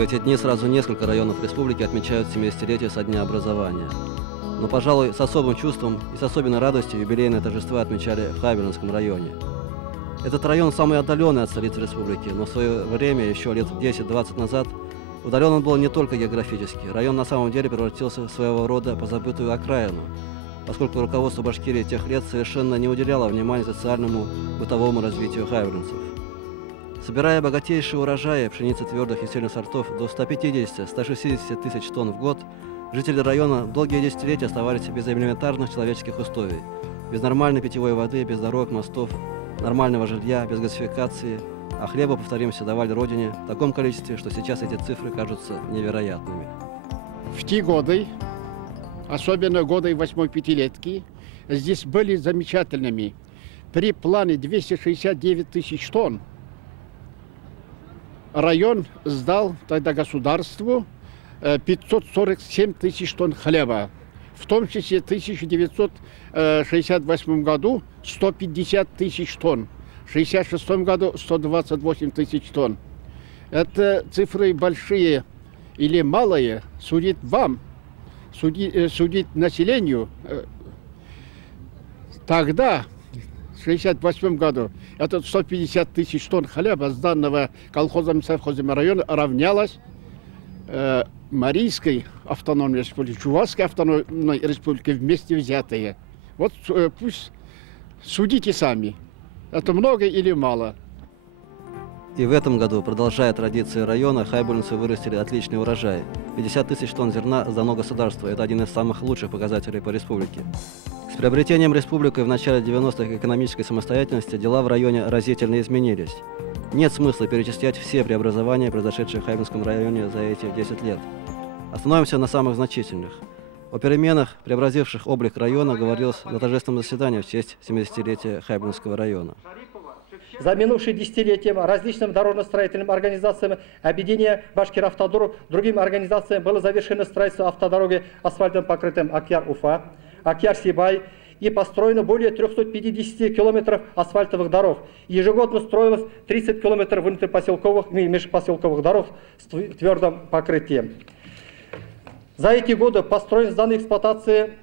эти дни сразу несколько районов республики отмечают 70-летие со дня образования. Но, пожалуй, с особым чувством и с особенной радостью юбилейное торжество отмечали в Хайбулинском районе. Этот район самый отдаленный от столицы республики, но в свое время, еще лет 10-20 назад, удален он был не только географически. Район на самом деле превратился в своего рода позабытую окраину, поскольку руководство Башкирии тех лет совершенно не уделяло внимания социальному бытовому развитию хайбулинцев. Собирая богатейшие урожаи пшеницы твердых и сильных сортов до 150-160 тысяч тонн в год, жители района долгие десятилетия оставались без элементарных человеческих условий, без нормальной питьевой воды, без дорог, мостов, нормального жилья, без газификации, а хлеба, повторимся, давали родине в таком количестве, что сейчас эти цифры кажутся невероятными. В те годы, особенно годы 8-й пятилетки, здесь были замечательными. При плане 269 тысяч тонн район сдал тогда государству 547 тысяч тонн хлеба. В том числе в 1968 году 150 тысяч тонн. В 1966 году 128 тысяч тонн. Это цифры большие или малые, судить вам, судить населению. Тогда, в 1968 году, это 150 тысяч тонн хлеба, сданного колхозом и совхозом района, равнялось Марийской автономной республике, Чувашской автономной республике вместе взятые. Вот пусть судите сами, это много или мало. И в этом году, продолжая традиции района, хайбулинцы вырастили отличный урожай. 50 тысяч тонн зерна сдано государству. Это один из самых лучших показателей по республике. С приобретением республикой в начале 90-х экономической самостоятельности дела в районе разительно изменились. Нет смысла перечислять все преобразования, произошедшие в Хайбулинском районе за эти 10 лет. Остановимся на самых значительных. О переменах, преобразивших облик района, говорилось на торжественном заседании в честь 70-летия Хайбулинского района. За минувшие десятилетия различным дорожно-строительным организациям объединения Башкиравтодор, другим организациям было завершено строительство автодороги асфальтом покрытым Акьяр-Уфа, Акьяр-Сибай, и построено более 350 километров асфальтовых дорог. Ежегодно строилось 30 километров внутрипоселковых и межпоселковых дорог с твердым покрытием. За эти годы построен сданной эксплуатации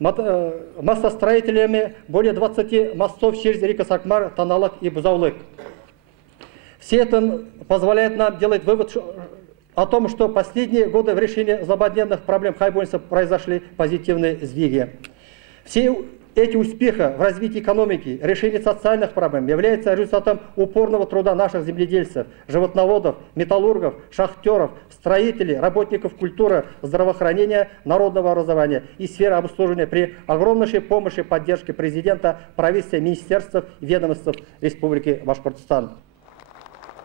мостостроителями более 20 мостов через реки Сакмар, Таналак и Бузаулык. Все это позволяет нам делать вывод о том, что последние годы в решении злободневных проблем хайбулинцев произошли позитивные сдвиги. Все эти успехи в развитии экономики, решении социальных проблем являются результатом упорного труда наших земледельцев, животноводов, металлургов, шахтеров, строителей, работников культуры, здравоохранения, народного образования и сферы обслуживания при огромнейшей помощи и поддержке президента, правительства, министерств и ведомств Республики Башкортостан.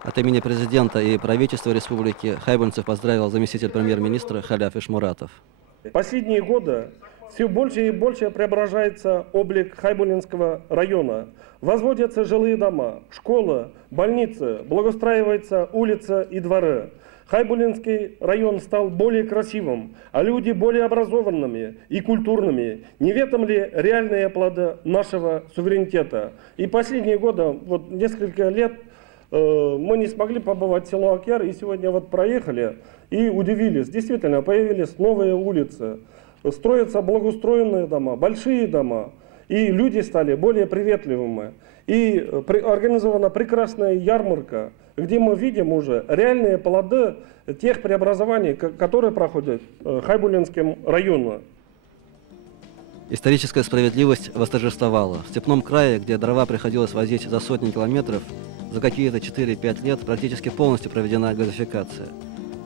От имени президента и правительства республики хайбулинцев поздравил заместитель премьер-министра Халяф Ишмуратов. Последние годы все больше и больше преображается облик Хайбулинского района. Возводятся жилые дома, школы, больницы, благоустраиваются улицы и дворы. Хайбулинский район стал более красивым, а люди более образованными и культурными. Не в этом ли реальные плоды нашего суверенитета? И последние годы, вот несколько лет, мы не смогли побывать в село Акьяр, и сегодня вот проехали и удивились. Действительно, появились новые улицы, строятся благоустроенные дома, большие дома, и люди стали более приветливыми. И организована прекрасная ярмарка, где мы видим уже реальные плоды тех преобразований, которые проходят Хайбулинским районом. Историческая справедливость восторжествовала. В степном крае, где дрова приходилось возить за сотни километров, за какие-то 4-5 лет практически полностью проведена газификация.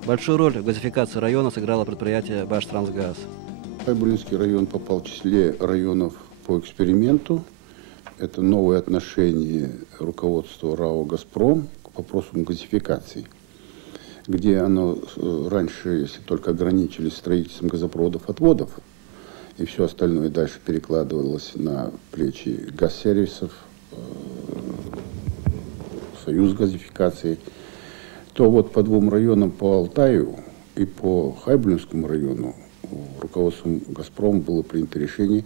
Большую роль в газификации района сыграло предприятие Баштрансгаз. Хайбулинский район попал в числе районов по эксперименту. Это новое отношение руководства РАО «Газпром» к вопросам газификации, где оно раньше, если только ограничились строительством газопроводов, отводов, и все остальное дальше перекладывалось на плечи газсервисов, Союз газификации, то вот по двум районам, по Алтаю и по Хайбулинскому району, руководством «Газпрома» было принято решение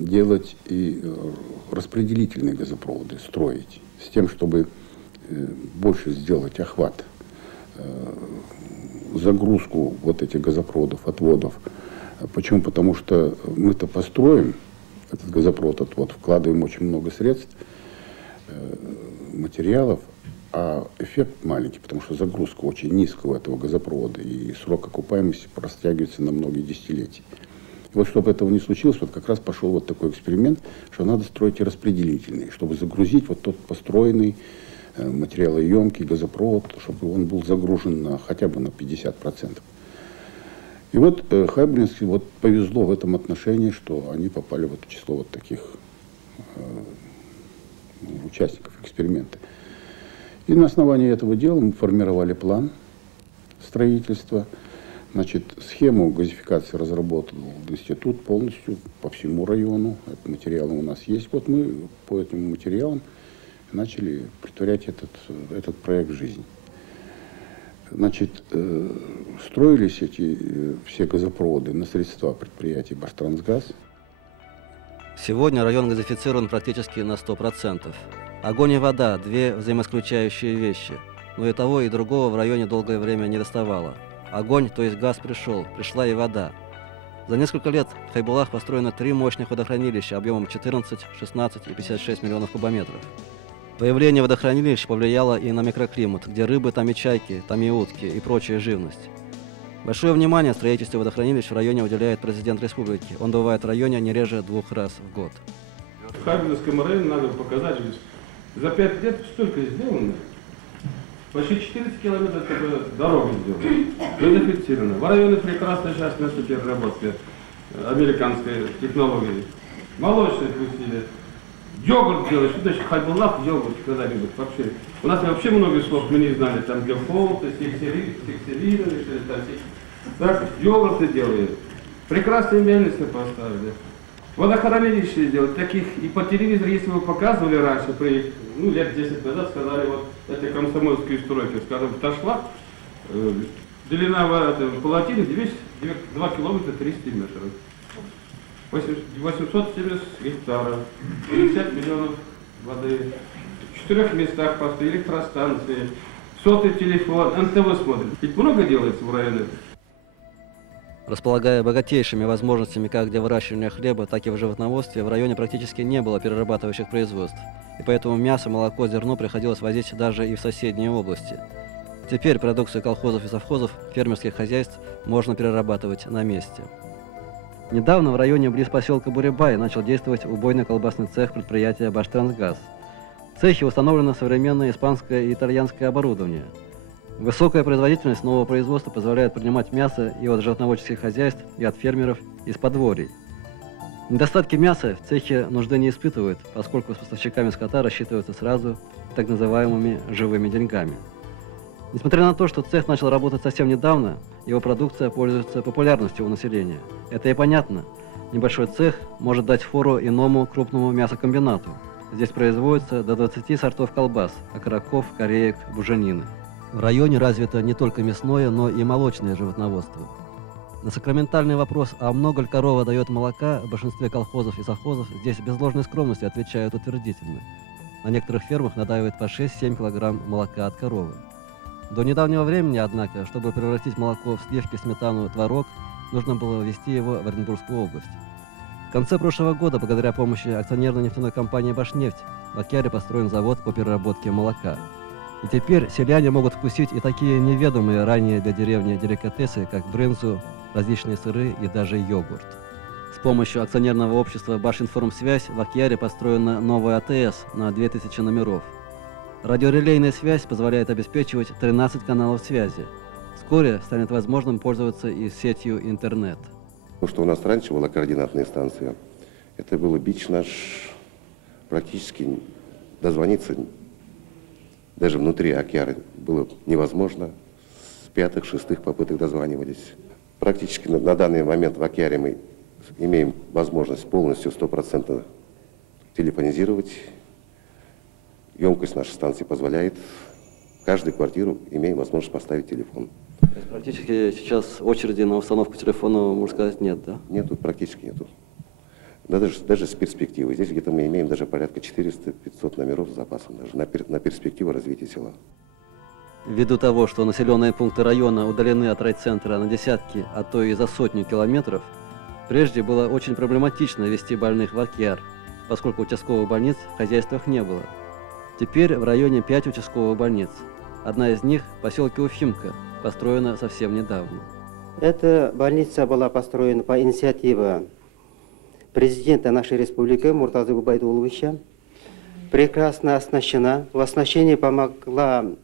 делать и распределительные газопроводы, строить, с тем, чтобы больше сделать охват загрузку вот этих газопроводов, отводов. Почему? Потому что мы-то построим этот газопровод, отвод, вкладываем очень много средств, материалов, а эффект маленький, потому что загрузка очень низкого этого газопровода, и срок окупаемости растягивается на многие десятилетия. И вот чтобы этого не случилось, вот как раз пошел вот такой эксперимент, что надо строить и распределительные, чтобы загрузить вот тот построенный материалоемкий газопровод, чтобы он был загружен хотя бы на 50%. И вот Хайбулинске вот повезло в этом отношении, что они попали в это число вот таких участников эксперимента. И на основании этого дела мы формировали план строительства. Значит, схему газификации разработал институт полностью по всему району. Это материалы у нас есть. Вот мы по этим материалам начали претворять этот проект в жизнь. Значит, строились эти все газопроводы на средства предприятий «Баштрансгаз». Сегодня район газифицирован практически на 100%. Огонь и вода – две взаимоисключающие вещи. Но и того, и другого в районе долгое время не доставало. Огонь, то есть газ, пришла и вода. За несколько лет в Хайбулах построено 3 мощных водохранилища объемом 14, 16 и 56 миллионов кубометров. Появление водохранилищ повлияло и на микроклимат, где рыбы, там и чайки, там и утки и прочая живность. Большое внимание строительству водохранилищ в районе уделяет президент республики. Он бывает в районе не реже 2 раз в год. В Хайбулинском районе надо показать, что за 5 лет столько сделано. Почти 40 километров дороги сделаны. Газифицировано. В районе прекрасно сейчас место переработки американской технологии. Молочные пустили. Йогурт делать, что значит Хайбулах, йогурт когда-нибудь вообще. У нас вообще много слов мы не знали, там гефолты, сексерины, что ли, там. Так, йогурты делают. Прекрасные мельницы поставили. Водохранилище делать. Таких и по телевизору, если вы показывали раньше, лет 10 назад сказали, вот этой комсомольской стройки, скажем, дошла, длина полотины 2 километра 300 метров. 870 гектаров, 50 миллионов воды, в 4 местах просто электростанции, сотый телефон, НТВ смотрит. Ведь много делается в районе. Располагая богатейшими возможностями как для выращивания хлеба, так и в животноводстве, в районе практически не было перерабатывающих производств. И поэтому мясо, молоко, зерно приходилось возить даже и в соседние области. Теперь продукцию колхозов и совхозов, фермерских хозяйств можно перерабатывать на месте. Недавно в районе близ поселка Бурябай начал действовать убойный колбасный цех предприятия «Баштрансгаз». В цехе установлено современное испанское и итальянское оборудование. Высокая производительность нового производства позволяет принимать мясо и от животноводческих хозяйств, и от фермеров из подворий. Недостатки мяса в цехе нужды не испытывают, поскольку с поставщиками скота рассчитываются сразу так называемыми живыми деньгами. Несмотря на то, что цех начал работать совсем недавно, его продукция пользуется популярностью у населения. Это и понятно. Небольшой цех может дать фору иному крупному мясокомбинату. Здесь производится до 20 сортов колбас, окороков, кореек, буженины. В районе развито не только мясное, но и молочное животноводство. На сакраментальный вопрос, а много ли корова дает молока, в большинстве колхозов и совхозов здесь без ложной скромности отвечают утвердительно. На некоторых фермах надаивают по 6-7 килограмм молока от коровы. До недавнего времени, однако, чтобы превратить молоко в сливки, сметану, творог, нужно было ввести его в Оренбургскую область. В конце прошлого года, благодаря помощи акционерной нефтяной компании «Башнефть», в Акяре построен завод по переработке молока. И теперь селяне могут вкусить и такие неведомые ранее для деревни деликатесы, как брынзу, различные сыры и даже йогурт. С помощью акционерного общества «Башинформсвязь» в Акьяре построена новая АТС на 2000 номеров. Радиорелейная связь позволяет обеспечивать 13 каналов связи. Вскоре станет возможным пользоваться и сетью интернет. То, что у нас раньше была координатная станция, это был бич наш, практически дозвониться даже внутри Акьяры было невозможно. С 5-6 попыток дозванивались. Практически на данный момент в Акьяре мы имеем возможность полностью 100% телефонизировать. Емкость нашей станции позволяет в каждую квартиру имеем возможность поставить телефон. То есть практически сейчас очереди на установку телефона, можно сказать, нет, да? Нету, практически нету. Да, даже с перспективой. Здесь где-то мы имеем даже порядка 400-500 номеров с запасом, даже на перспективу развития села. Ввиду того, что населенные пункты района удалены от райцентра на десятки, а то и за сотню километров, прежде было очень проблематично везти больных в Акьяр, поскольку участковых больниц в хозяйствах не было. Теперь в районе 5 участковых больниц. Одна из них в поселке Уфимка, построена совсем недавно. Эта больница была построена по инициативе президента нашей республики Муртазы Губайдуловича. Прекрасно оснащена. В оснащении помогло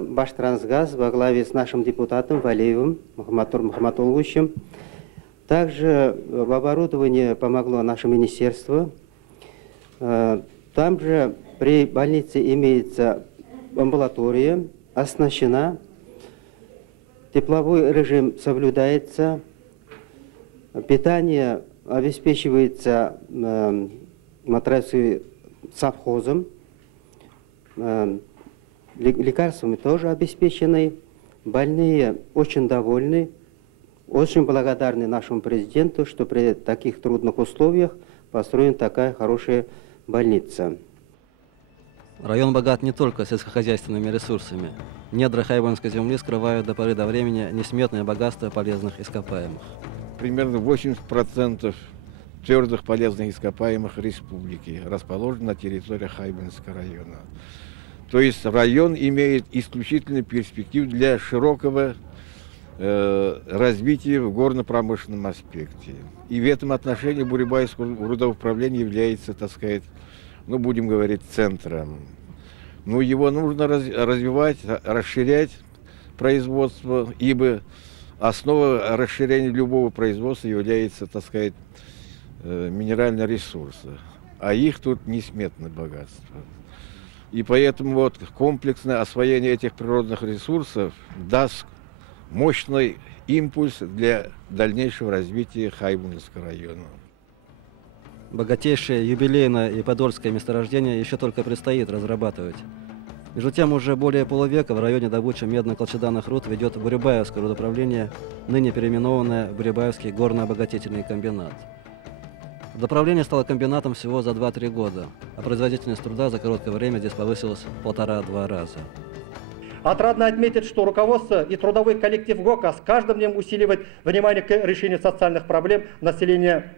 Баштрансгаз во главе с нашим депутатом Валеевым Мухаммадом Мухаммадуловичем. Также в оборудовании помогло наше министерство. Там же при больнице имеется амбулатория, оснащена, тепловой режим соблюдается, питание обеспечивается матрасы совхозом, лекарствами тоже обеспечены, больные очень довольны, очень благодарны нашему президенту, что при таких трудных условиях построена такая хорошая больница. Район богат не только сельскохозяйственными ресурсами. Недра хайбанской земли скрывают до поры до времени несметное богатство полезных ископаемых. Примерно 80% твердых полезных ископаемых республики расположены на территории Хайбинского района. То есть район имеет исключительно перспективу для широкого развития в горно-промышленном аспекте. И в этом отношении Бурябайское рудоуправление является, так сказать, ну, будем говорить, центром. Но его нужно развивать, расширять производство, ибо основа расширения любого производства является, так сказать, минеральные ресурсы. А их тут несметное богатство. И поэтому вот комплексное освоение этих природных ресурсов даст мощный импульс для дальнейшего развития Хайбинского района. Богатейшее юбилейное и подольское месторождение еще только предстоит разрабатывать. Между тем, уже более полувека в районе добычи медно-колчеданных руд ведет Бурябаевское рудоуправление, ныне переименованное в Бурябаевский горно-обогатительный комбинат. Рудоуправление стало комбинатом всего за 2-3 года, а производительность труда за короткое время здесь повысилась в 1,5-2 раза. Отрадно отметить, что руководство и трудовой коллектив ГОКа с каждым днем усиливает внимание к решению социальных проблем населения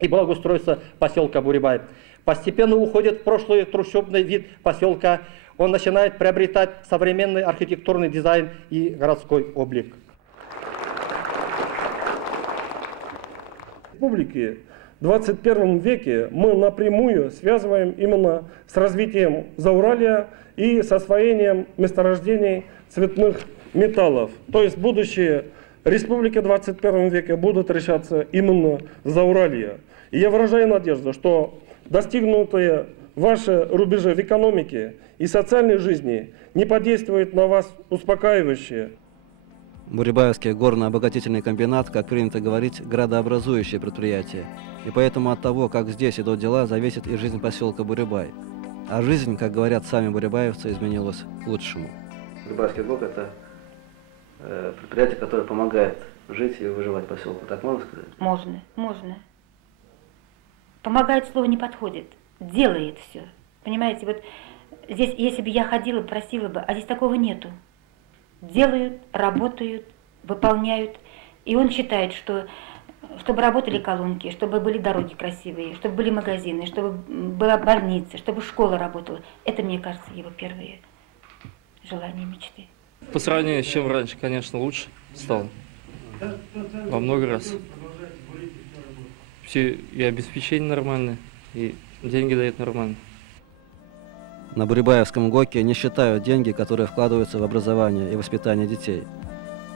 и благоустройства поселка Бурябай. Постепенно уходит в прошлый трущобный вид поселка. Он начинает приобретать современный архитектурный дизайн и городской облик. В республике в 21 веке мы напрямую связываем именно с развитием Зауралья и с освоением месторождений цветных металлов. То есть будущее республики в 21 веке будут решаться именно в Зауралье. И я выражаю надежду, что достигнутые ваши рубежи в экономике и социальной жизни не подействуют на вас успокаивающе. Бурябаевский горно-обогатительный комбинат, как принято говорить, градообразующее предприятие. И поэтому от того, как здесь идут дела, зависит и жизнь поселка Бурябай. А жизнь, как говорят сами бурябаевцы, изменилась к лучшему. Бурябаевский ГОК – это предприятие, которое помогает жить и выживать поселку. Так можно сказать? Можно. Помогает слово не подходит. Делает все. Понимаете, вот здесь, если бы я ходила, просила бы, а здесь такого нету. Делают, работают, выполняют. И он считает, что чтобы работали колонки, чтобы были дороги красивые, чтобы были магазины, чтобы была больница, чтобы школа работала. Это, мне кажется, его первые желания, мечты. По сравнению с чем раньше, конечно, лучше стало. Во много раз. Все и обеспечение нормальное, и деньги дают нормально. На Бурябаевском ГОКе не считают деньги, которые вкладываются в образование и воспитание детей.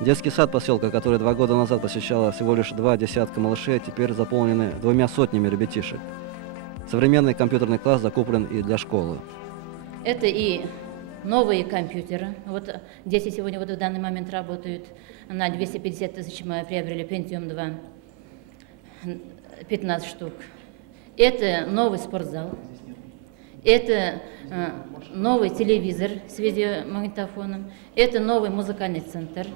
Детский сад поселка, который 2 года назад посещало всего лишь 2 десятка малышей, теперь заполнены 200 ребятишек. Современный компьютерный класс закуплен и для школы. Это и новые компьютеры. Вот дети сегодня в данный момент работают. На 250 тысяч мы приобрели Pentium 2, 15 штук. Это новый спортзал. Это новый телевизор с видеомагнитофоном. Это новый музыкальный центр.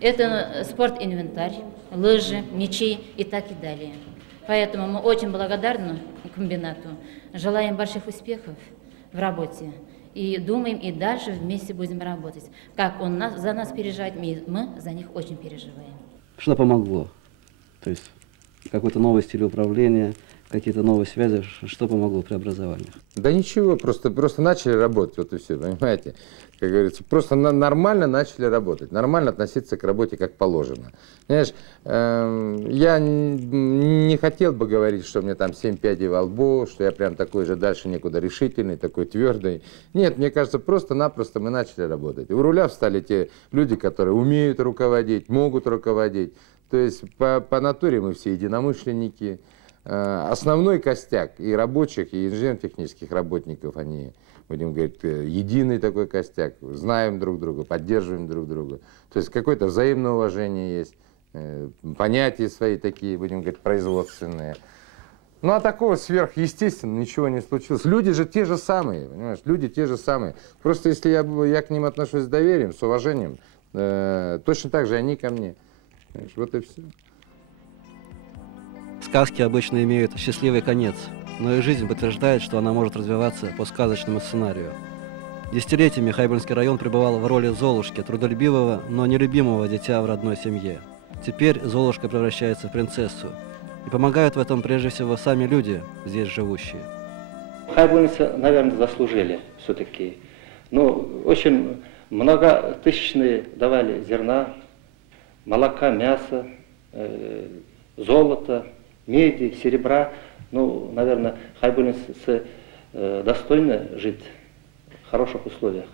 Это спортинвентарь, лыжи, мячи и так и далее. Поэтому мы очень благодарны комбинату. Желаем больших успехов в работе. и думаем, и дальше вместе будем работать. Как он за нас переживает, мы за них очень переживаем. Что помогло? То есть какой-то новый стиль управления, какие-то новые связи, что помогло преобразованию? Да ничего, просто начали работать, вот и все, понимаете? Как говорится, просто нормально начали работать, нормально относиться к работе как положено. Знаешь, я не хотел бы говорить, что мне там 7 пядей во лбу, что я прям такой же дальше некуда решительный, такой твердый. Нет, мне кажется, просто-напросто мы начали работать. У руля встали те люди, которые умеют руководить, могут руководить. То есть по натуре мы все единомышленники. Основной костяк и рабочих, и инженерно-технических работников, они, будем говорить, единый такой костяк, знаем друг друга, поддерживаем друг друга. То есть какое-то взаимное уважение есть, понятия свои такие, будем говорить, производственные. Ну а такого сверхъестественно ничего не случилось. Люди же те же самые, понимаешь, люди те же самые. Просто если я к ним отношусь с доверием, с уважением, точно так же они ко мне. Понимаешь, вот и все. Сказки обычно имеют счастливый конец, но и жизнь подтверждает, что она может развиваться по сказочному сценарию. Десятилетиями Хайбельский район пребывал в роли Золушки, трудолюбивого, но нелюбимого дитя в родной семье. Теперь Золушка превращается в принцессу. И помогают в этом прежде всего сами люди, здесь живущие. Хайбульницы, наверное, заслужили все-таки. Ну, очень многотысячные давали зерна, молока, мяса, золота, меди, серебра. Ну, наверное, хайбульницы достойны жить в хороших условиях.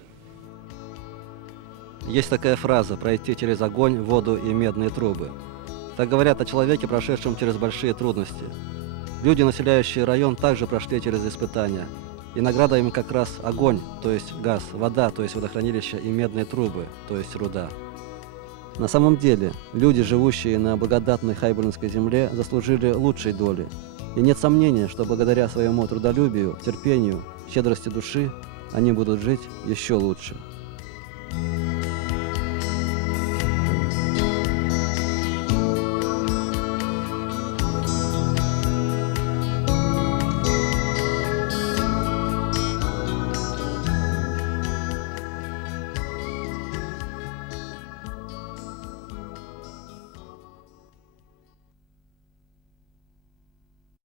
Есть такая фраза «пройти через огонь, воду и медные трубы». Так говорят о человеке, прошедшем через большие трудности. Люди, населяющие район, также прошли через испытания. И награда им как раз огонь, то есть газ, вода, то есть водохранилище, и медные трубы, то есть руда. На самом деле, люди, живущие на благодатной хайбульнской земле, заслужили лучшей доли. И нет сомнения, что благодаря своему трудолюбию, терпению, щедрости души, они будут жить еще лучше.